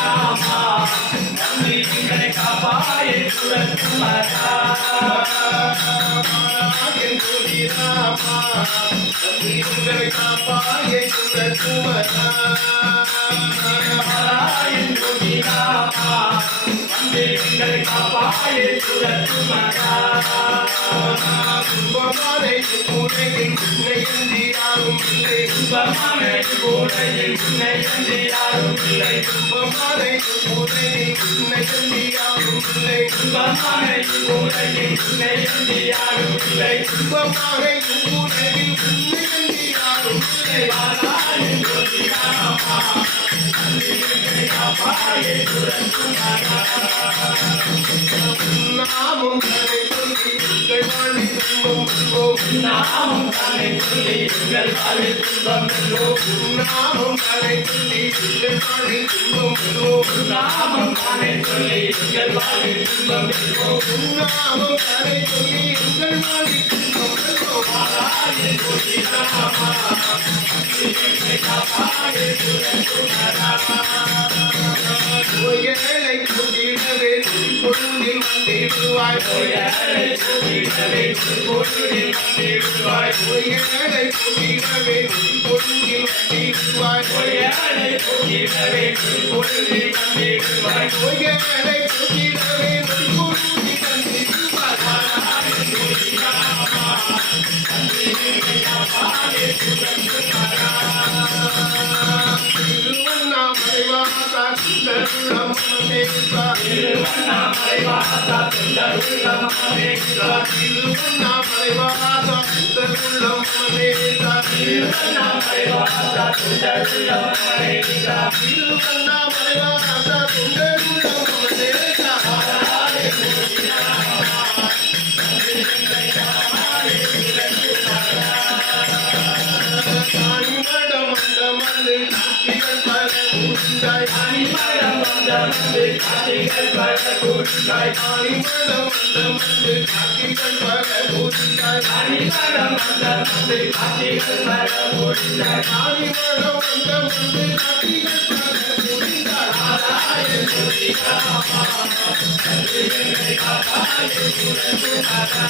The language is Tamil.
ராமா வந்து எங்களை காப்பாயே சுரக்குமரா என் ஜோதி ராமா வந்து எங்களை காப்பாயே சுரக்குமரா என் ஜோதி ராமா வந்து எங்களை காப்பாயே சுரக்குமரா சுபமானை கூடையில் உன்னை யாரும் இல்லை சுபமானை கூடையில் உன்னை யாரும் இல்லை சுபமானை கூடையில் உன்னை யாரும் இல்லை சுபமானை கூடையில் உன்னை யாரும் இல்லை சுபமானை கூடையில் உன்னை யாரும் இல்லை வாராயின் ஜோதி ராமா அன்னை காப்பாயே சுரக்குமரா நாமும் தலை சொல்லி உங்கள் வாழ்வில் துன்பம் வெல்வோம் நாமும் தலை சொல்லி உங்கள் வாழ்வில் துன்பம் வெல்வோம் நாமும் தலை சொல்லி உங்கள் வாழ்வில் துன்பம் வெல்வோம் நாமும் தலை சொல்லி உங்கள் வாழ்வில் துன்பம் வெல்வோம் நாமும் தலை சொல்லி உங்கள் வாழ்வில் துன்பம் வெல்வோம் வாராயே ஜோதி ராமா அன்னை காப்பாயே சுரக்குமரா ஏழை கூட்டிடவே பொருளில் வந்திடுவாய் ஏழை கூட்டிடவே பொருளில் வந்திடுவாய் ஏழை கூட்டிடவே பொருளில் வந்திடுவாய் ஏழை கூட்டிடவே பொருளில் வந்திடுவாய் ஏழை கூட்டிடவே பொருளில் திருவண்ணாமலை வாசா சுந்தருளம் திருவண்ணாமலை வாசா சுந்தருளம் திருவண்ணாமலை வாசா சுந்தருளம் திருவண்ணாமலை வாசா சுந்தருளம் திருவண்ணாமலை வாசா சுந்தருளம் அணிமடம் அந்த மண்ணு காட்சிகள் பல கூட்டாய் அணிமடம் அந்த மண்ணு காட்சிகள் பல கூட்டாய் அணிமடம் அந்த மண்ணு காட்சிகள் பல கூட்டாய் அணிமடம் அந்த மண்ணு காட்சிகள் பல கூட்டாய் அணிமடம் அந்த மண்ணு காட்சிகள் பல கூட்டாய் ஆராய ஜோதி ராமா அன்னை காப்பாயே சுரக்குமரா